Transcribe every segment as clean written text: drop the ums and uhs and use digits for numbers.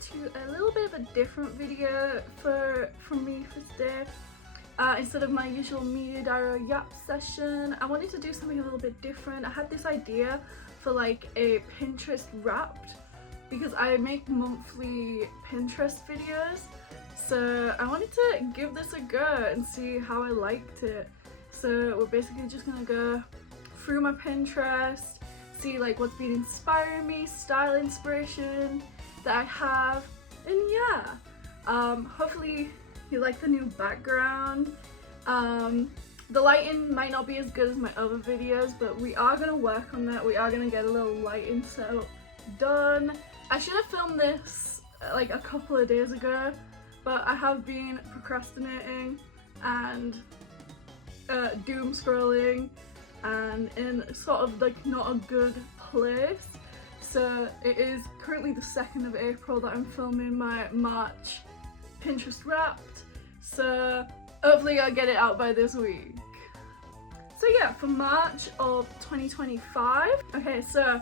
to a little bit of a different video from me for today. Instead of my usual media diary yap session, I wanted to do something a little bit different. I had this idea for like a Pinterest Wrapped because I make monthly Pinterest videos, so I wanted to give this a go and see how I liked it. So we're basically just gonna go through my Pinterest, see like what's been inspiring me, style inspiration that I have, and yeah, hopefully you like the new background. The lighting might not be as good as my other videos, but we are gonna work on that. We are gonna get a little lighting setup done. I should have filmed this like a couple of days ago, but I have been procrastinating and doom scrolling and in sort of like not a good place. So it is currently the 2nd of April that I'm filming my March Pinterest Wrapped, so hopefully I'll get it out by this week. So yeah, for March of 2025, okay, so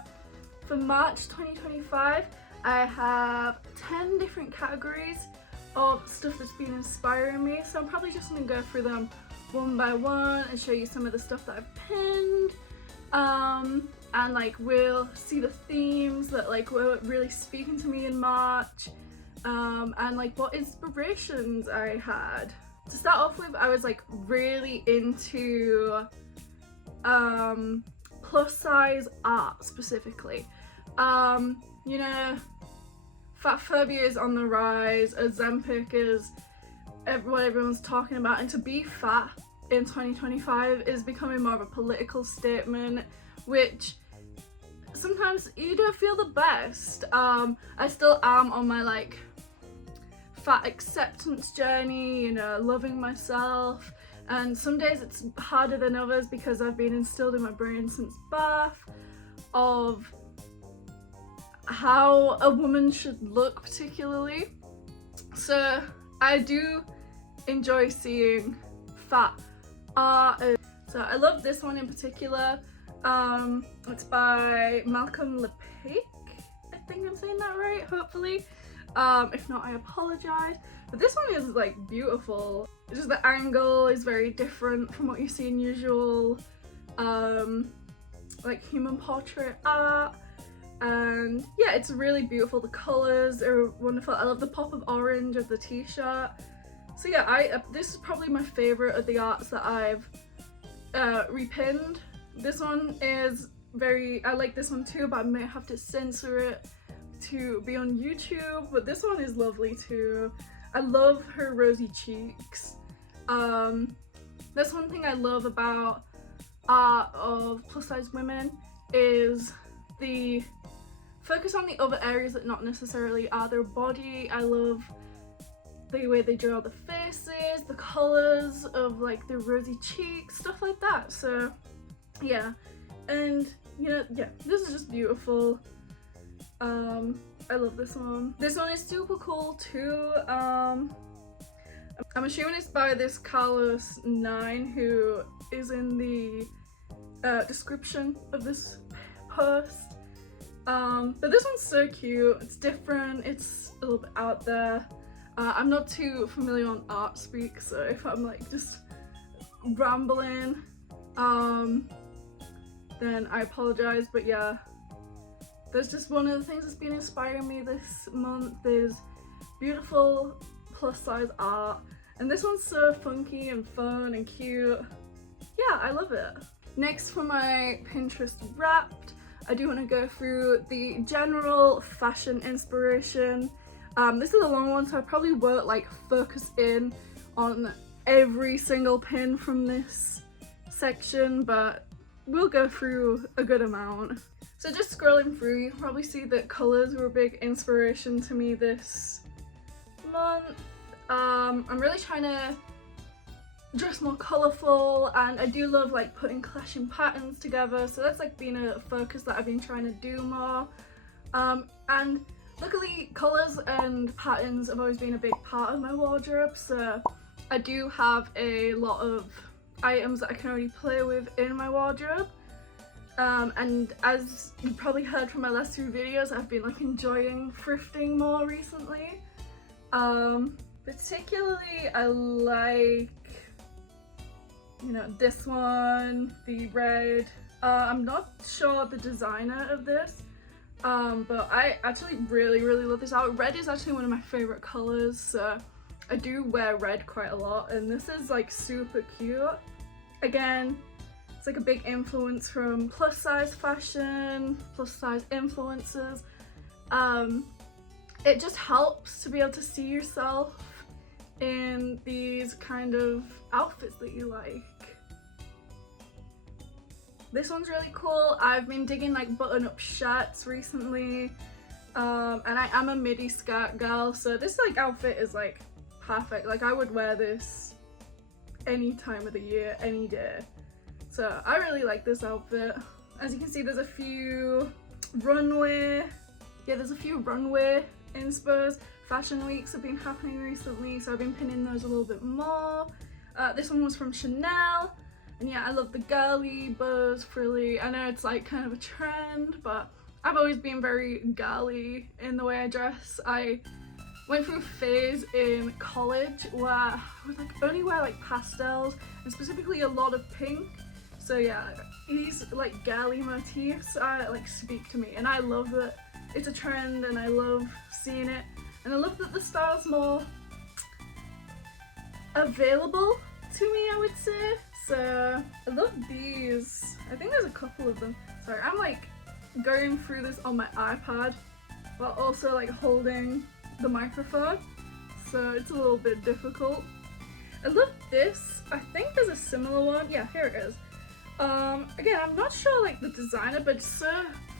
for March 2025 I have 10 different categories of stuff that's been inspiring me, so I'm probably just gonna go through them one by one and show you some of the stuff that I've pinned, and like we'll see the themes that like were really speaking to me in March, and like what inspirations I had. To start off with, I was like really into plus size art specifically. You know, fat phobia is on the rise, Ozempic is what everyone's talking about, and to be fat in 2025 is becoming more of a political statement, which sometimes you don't feel the best. I still am on my like fat acceptance journey, you know, loving myself, and some days it's harder than others because I've been instilled in my brain since birth of how a woman should look particularly. So I do enjoy seeing fat art. So I love this one in particular. It's by Malcolm Lepake. I think I'm saying that right, hopefully. If not, I apologize. But this one is like beautiful. Just the angle is very different from what you see in usual like human portrait art. And yeah, it's really beautiful. The colors are wonderful. I love the pop of orange of the t-shirt. So yeah, this is probably my favorite of the arts that I've repinned. This one is I like this one too, but I may have to censor it to be on YouTube, but this one is lovely too. I love her rosy cheeks. That's one thing I love about art of plus size women is the focus on the other areas that not necessarily are their body. I love the way they draw the faces, the colors of like the rosy cheeks, stuff like that. So yeah, and you know, yeah, this is just beautiful. I love this one. This one is super cool too. I'm assuming it's by this Carlos9, who is in the description of this post. But this one's so cute. It's different, it's a little bit out there. I'm not too familiar on art speak, so if I'm like just rambling, then I apologize. But yeah, that's just one of the things that's been inspiring me this month, is beautiful plus size art, and this one's so funky and fun and cute. Yeah, I love it. Next, for my Pinterest Wrapped, I do want to go through the general fashion inspiration. This is a long one, so I probably won't like focus in on every single pin from this section, but we'll go through a good amount. So just scrolling through, you can probably see that colours were a big inspiration to me this month. I'm really trying to dress more colourful, and I do love like putting clashing patterns together, so that's like been a focus that I've been trying to do more. And luckily colours and patterns have always been a big part of my wardrobe, so I do have a lot of items that I can already play with in my wardrobe. And as you probably heard from my last 2 videos, I've been like enjoying thrifting more recently. Particularly I like, you know, this one, the red. I'm not sure the designer of this, but I actually really love this outfit. Red is actually one of my favorite colors, so I do wear red quite a lot, and this is like super cute. Again, it's like a big influence from plus size fashion, plus size influencers. It just helps to be able to see yourself in these kind of outfits that you like. This one's really cool. I've been digging like button-up shirts recently, and I am a midi skirt girl, so this like outfit is like perfect. Like I would wear this any time of the year, any day. So I really like this outfit. As you can see, there's a few runway inspos. Fashion weeks have been happening recently, so I've been pinning those a little bit more. This one was from Chanel, and yeah, I love the girly bows, frilly. I know it's like kind of a trend, but I've always been very girly in the way I dress. I went through a phase in college where I would like only wear like pastels, and specifically a lot of pink. So yeah, these like girly motifs like speak to me, and I love that it's a trend, and I love seeing it. And I love that the style's more available to me, I would say. So I love these. I think there's a couple of them. Sorry, I'm like going through this on my iPad while also like holding the microphone, so it's a little bit difficult. I love this. I think there's a similar one. Yeah, here it is. Again, I'm not sure like the designer, but it's so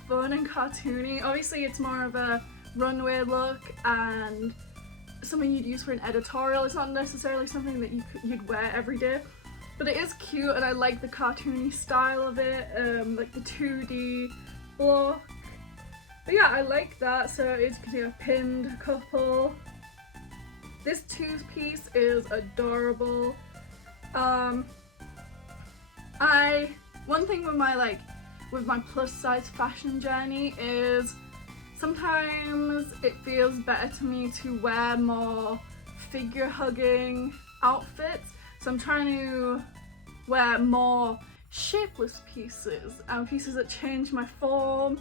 fun and cartoony. Obviously it's more of a runway look and something you'd use for an editorial. It's not necessarily something that you'd wear every day, but it is cute, and I like the cartoony style of it, like the 2D block. But yeah, I like that. So as you can see, I've pinned a couple. This toothpiece is adorable. One thing with my plus size fashion journey is sometimes it feels better to me to wear more figure hugging outfits. So I'm trying to wear more shapeless pieces and pieces that change my form,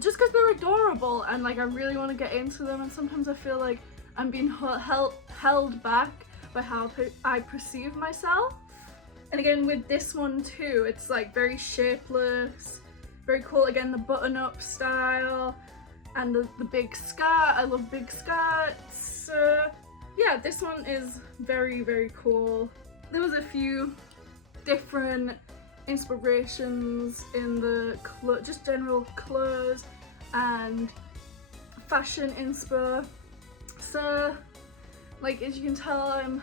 just because they're adorable, and like I really want to get into them, and sometimes I feel like I'm being held back by how I perceive myself. And again with this one too, it's like very shapeless, very cool. Again, the button-up style and the big skirt. I love big skirts. Yeah, this one is very cool. There was a few different inspirations in the just general clothes and fashion inspo. So like as you can tell, I'm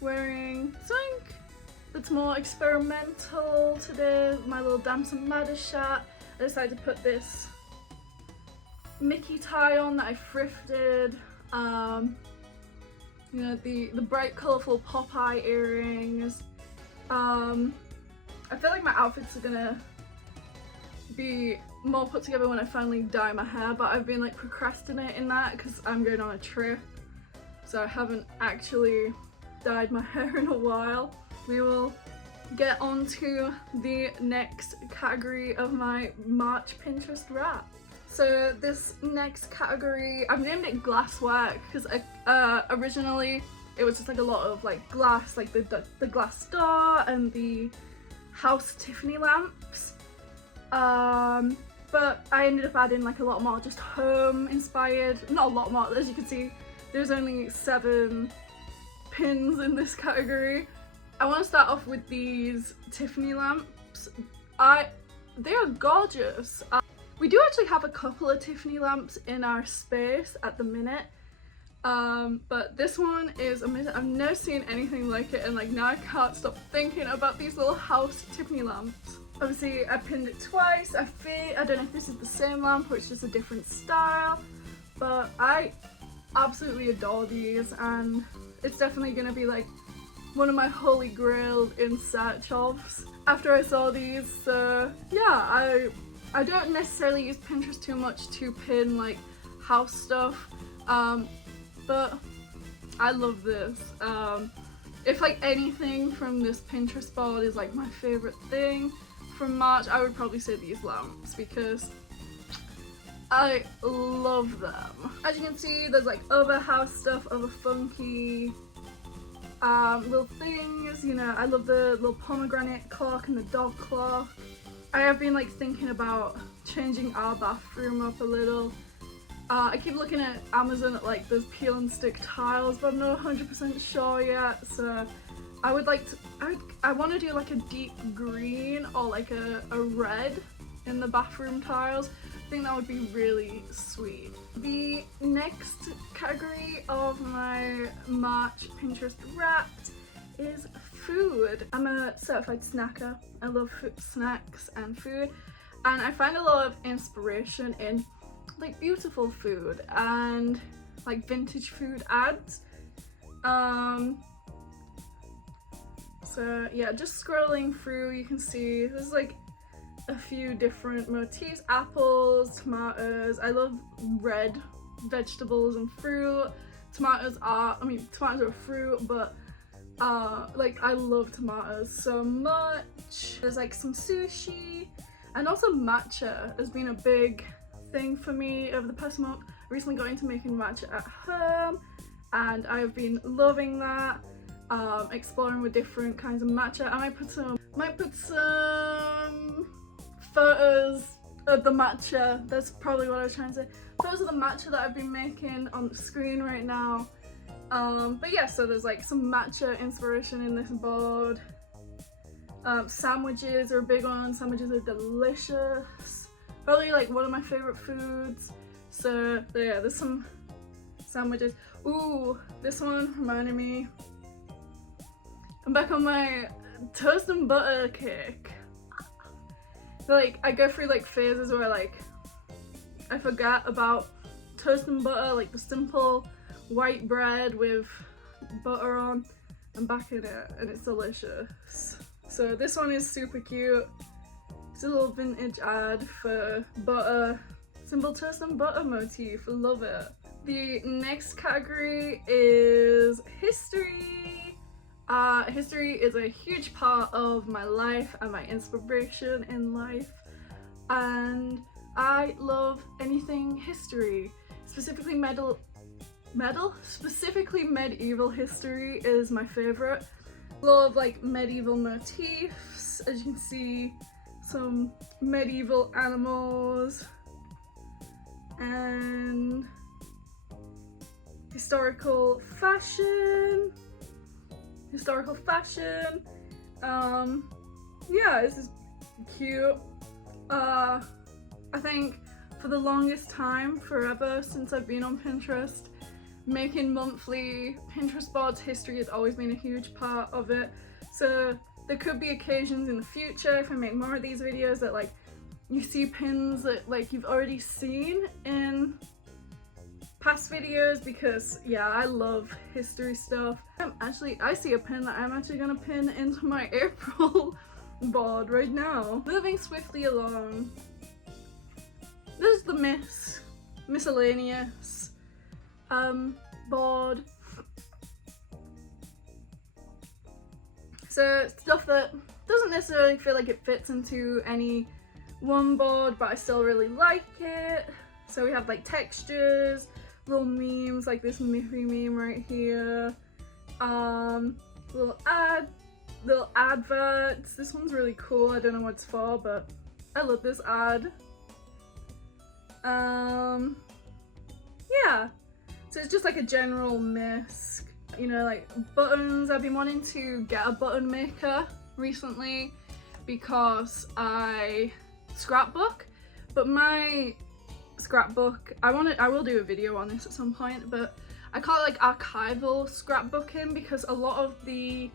wearing something that's more experimental today. My little Dance and Matter shirt. I decided to put this Mickey tie on that I thrifted. You know, the bright colourful Popeye earrings. I feel like my outfits are gonna be more put together when I finally dye my hair, but I've been like procrastinating that because I'm going on a trip, so I haven't actually dyed my hair in a while. We will get on to the next category of my March Pinterest wrap. So this next category, I've named it glassware because originally it was just like a lot of like glass, like the glass door and the house Tiffany lamps. But I ended up adding like a lot more just home inspired, not a lot more, as you can see there's only 7 pins in this category. I want to start off with these Tiffany lamps. They are gorgeous. We do actually have a couple of Tiffany lamps in our space at the minute, but this one is amazing. I've never seen anything like it, and like now I can't stop thinking about these little house Tiffany lamps. Obviously I pinned it twice. I don't know if this is the same lamp or it's just a different style, but I absolutely adore these, and it's definitely gonna be like one of my holy grails in search ofs. after I saw these. So yeah, I don't necessarily use Pinterest too much to pin like house stuff, but I love this. If like anything from this Pinterest board is like my favorite thing from March, I would probably say these lamps because I love them. As you can see, there's like other house stuff, other funky little things. You know, I love the little pomegranate clock and the dog clock. I have been like thinking about changing our bathroom up a little. I keep looking at Amazon at like those peel and stick tiles, but I'm not 100% sure yet. So I would like to, I want to do like a deep green or like a red in the bathroom tiles. I think that would be really sweet. The next category of my March Pinterest Wrapped is food. I'm a certified snacker. I love snacks and food, and I find a lot of inspiration in like beautiful food and like vintage food ads. So yeah, just scrolling through, you can see there's like a few different motifs: apples, tomatoes. I love red vegetables and fruit. Tomatoes are a fruit, but like I love tomatoes so much. There's like some sushi, and also matcha has been a big thing for me over the past month. I recently got into making matcha at home and I've been loving that. Exploring with different kinds of matcha. I might put some photos of the matcha. That's probably what I was trying to say. Photos of the matcha that I've been making on the screen right now. But yeah, so there's like some matcha inspiration in this board. Sandwiches are a big one. Sandwiches are delicious. Probably like one of my favorite foods. So yeah, there's some sandwiches. Ooh, this one reminded me. I'm back on my toast and butter kick. Like I go through like phases where like I forget about toast and butter, like the simple white bread with butter on. I'm back in it and it's delicious. So this one is super cute. It's a little vintage ad for butter, simple toast and butter motif. Love it. The next category is history. History is a huge part of my life and my inspiration in life, and I love anything history. Specifically specifically medieval history is my favorite. Love like medieval motifs. As you can see, some medieval animals and historical fashion. Yeah, this is cute. I think for the longest time, forever since I've been on Pinterest, making monthly Pinterest boards, history has always been a huge part of it. So there could be occasions in the future, if I make more of these videos, that like you see pins that like you've already seen in past videos, because yeah, I love history stuff. I see a pin that I'm actually gonna pin into my April board right now. Moving swiftly along, this is the miscellaneous board. So stuff that doesn't necessarily feel like it fits into any one board, but I still really like it. So we have like textures, little memes like this Miffy meme right here, little adverts. This one's really cool. I don't know what it's for, but I love this ad. Yeah, so it's just like a general misc. You know, like buttons. I've been wanting to get a button maker recently because I scrapbook, but my scrapbook, I will do a video on this at some point, but I call it like archival scrapbooking, because a lot of the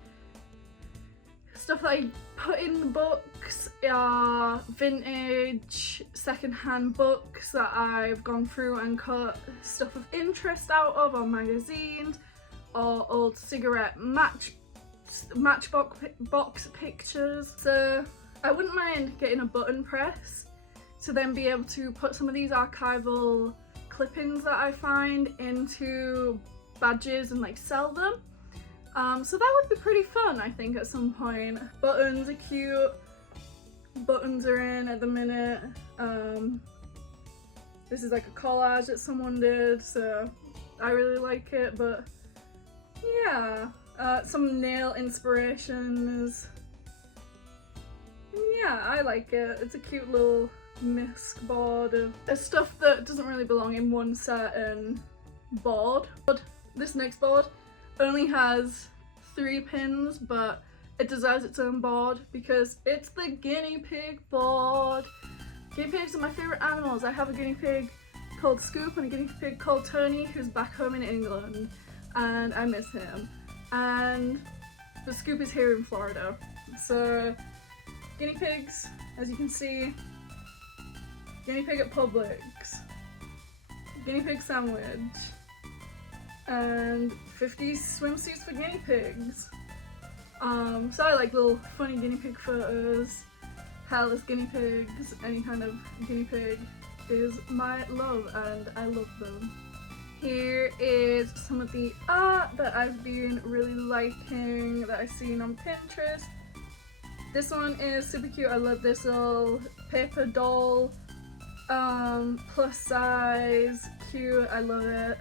stuff that I put in the books are vintage secondhand books that I've gone through and cut stuff of interest out of, or magazines, or old cigarette box pictures. So I wouldn't mind getting a button press to then be able to put some of these archival clippings that I find into badges and like sell them. So that would be pretty fun, I think, at some point. Buttons are cute. Buttons are in at the minute. This is like a collage that someone did, so I really like it. But yeah, some nail inspirations. Yeah, I like it. It's a cute little misc board of stuff that doesn't really belong in one certain board. But this next board only has 3 pins, but it deserves its own board because it's the guinea pig board. Guinea pigs are my favourite animals. I have a guinea pig called Scoop and a guinea pig called Tony who's back home in England, and I miss him. But Scoop is here in Florida. So guinea pigs, as you can see, guinea pig at Publix, guinea pig sandwich, and 50 swimsuits for guinea pigs. So I like little funny guinea pig photos, hairless guinea pigs, any kind of guinea pig is my love and I love them. Here is some of the art that I've been really liking that I've seen on Pinterest. This one is super cute. I love this little paper doll, plus size, cute, I love it.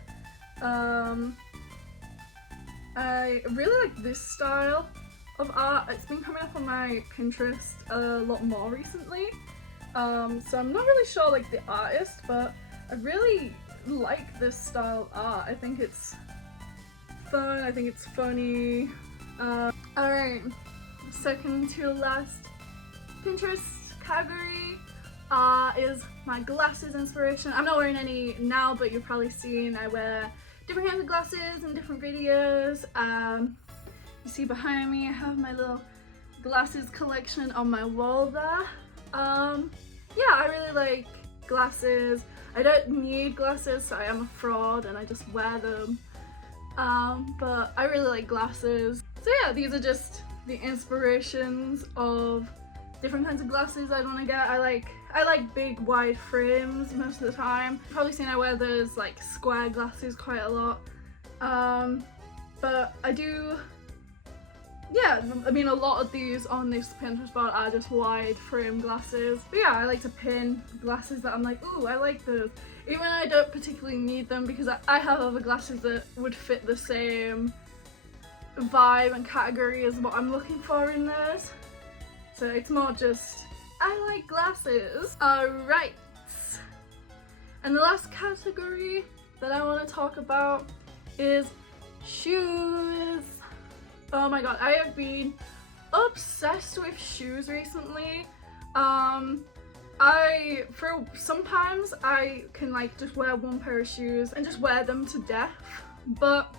I really like this style of art. It's been coming up on my Pinterest a lot more recently. So I'm not really sure like the artist, but I really like this style of art. I think it's fun, I think it's funny. Alright, second to last Pinterest category is my glasses inspiration. I'm not wearing any now, but you've probably seen I wear different kinds of glasses in different videos. You see behind me I have my little glasses collection on my wall there. Yeah, I really like glasses. I don't need glasses, so I am a fraud and I just wear them. But I really like glasses. So yeah, these are just the inspirations of different kinds of glasses I'd want to get. I like big wide frames most of the time. You've probably seen I wear those like square glasses quite a lot. But I do, yeah, I mean a lot of these on this Pinterest board are just wide frame glasses. But yeah, I like to pin glasses that I'm like, ooh, I like those. Even though I don't particularly need them because I have other glasses that would fit the same vibe and category as what I'm looking for in those. So it's more just, I like glasses. Alright. And the last category that I want to talk about is shoes. Oh my god, I have been obsessed with shoes recently. Sometimes I can like just wear one pair of shoes and just wear them to death, but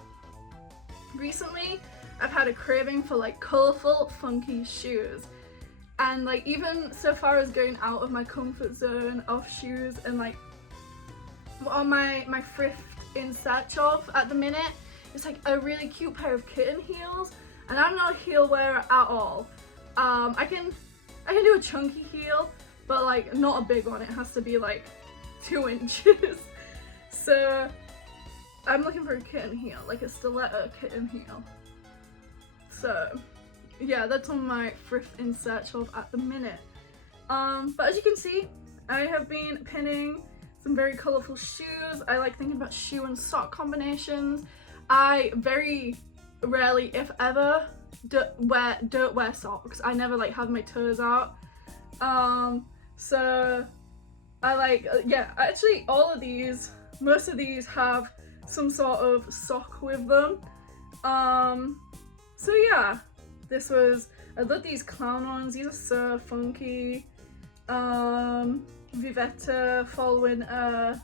recently I've had a craving for like colourful, funky shoes. And like even so far as going out of my comfort zone of shoes and like on my thrift in search of at the minute, it's like a really cute pair of kitten heels, and I'm not a heel wearer at all. I can do a chunky heel, but like not a big one. It has to be like 2 inches. So I'm looking for a kitten heel, like a stiletto kitten heel. So yeah, that's on my thrift in search of at the minute. But as you can see, I have been pinning some very colourful shoes. I like thinking about shoe and sock combinations. I very rarely, if ever, don't wear socks. I never like have my toes out. So I like, yeah, actually all of these, most of these have some sort of sock with them. So yeah, I love these clown ones. These are so funky. Vivetta Fall Winter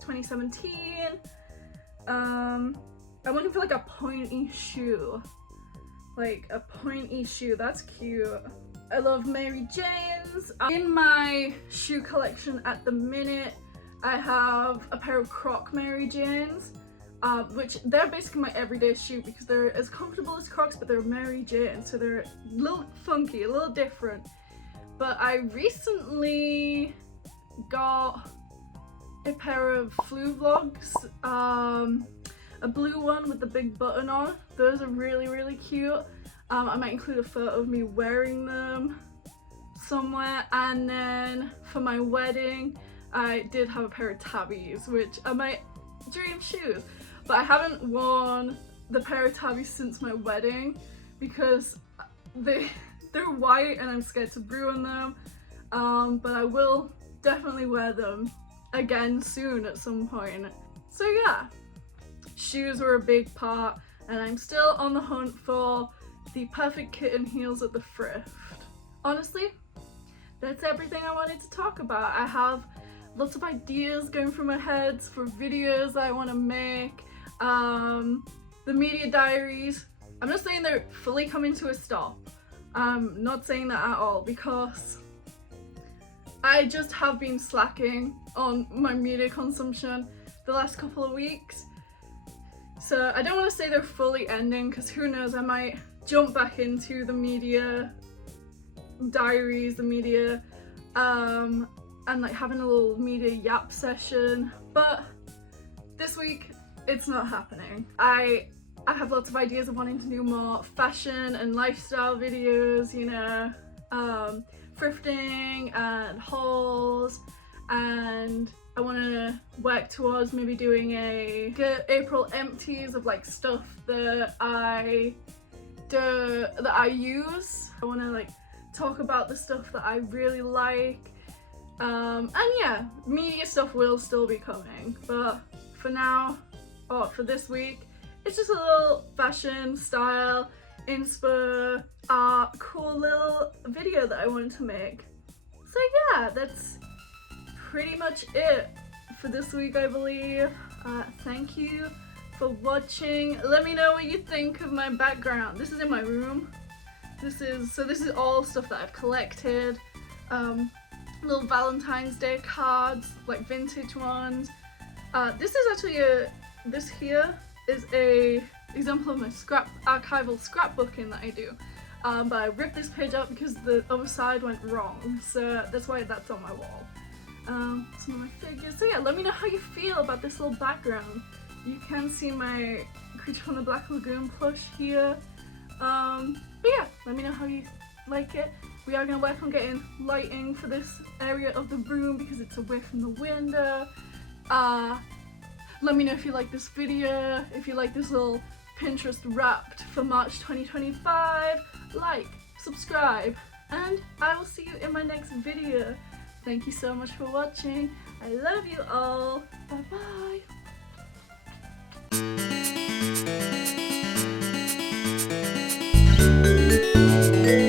2017. I'm looking for like a pointy shoe. That's cute. I love Mary Janes. In my shoe collection at the minute, I have a pair of Croc Mary Janes, which they're basically my everyday shoe because they're as comfortable as Crocs, but they're Mary Jane, so they're a little funky, a little different. But I recently got a pair of Flu Vlogs, a blue one with the big button on. Those are really cute. I might include a photo of me wearing them somewhere. And then for my wedding, I did have a pair of tabbies, which are my dream shoes. But I haven't worn the pair of tabbies since my wedding because they're white and I'm scared to ruin them. But I will definitely wear them again soon at some point. So yeah, shoes were a big part, and I'm still on the hunt for the perfect kitten heels at the thrift. Honestly, that's everything I wanted to talk about. I have lots of ideas going through my head for videos that I want to make. The media diaries, I'm not saying they're fully coming to a stop. I'm not saying that at all because I just have been slacking on my media consumption the last couple of weeks. So I don't want to say they're fully ending because who knows, I might jump back into the media diaries, the media, and like having a little media yap session. But this week, it's not happening. I have lots of ideas of wanting to do more fashion and lifestyle videos, you know, thrifting and hauls, and I want to work towards maybe doing a April empties of like stuff that I use. I want to like talk about the stuff that I really like, and yeah, media stuff will still be coming, but for now, or for this week, it's just a little fashion, style, inspo, cool little video that I wanted to make. So yeah, that's pretty much it for this week, I believe. Thank you for watching. Let me know what you think of my background. This is in my room. This is all stuff that I've collected. Little Valentine's Day cards, like vintage ones. This is actually this here is a example of my archival scrapbooking that I do. But I ripped this page out because the other side went wrong, so that's why that's on my wall. Some of my figures. So yeah, let me know how you feel about this little background. You can see my Creature from the Black Lagoon plush here. But yeah, let me know how you like it. We are going to work on getting lighting for this area of the room because it's away from the window. Let me know if you like this video, if you like this little Pinterest Wrapped for March 2025. Like, subscribe, and I will see you in my next video. Thank you so much for watching. I love you all. Bye bye.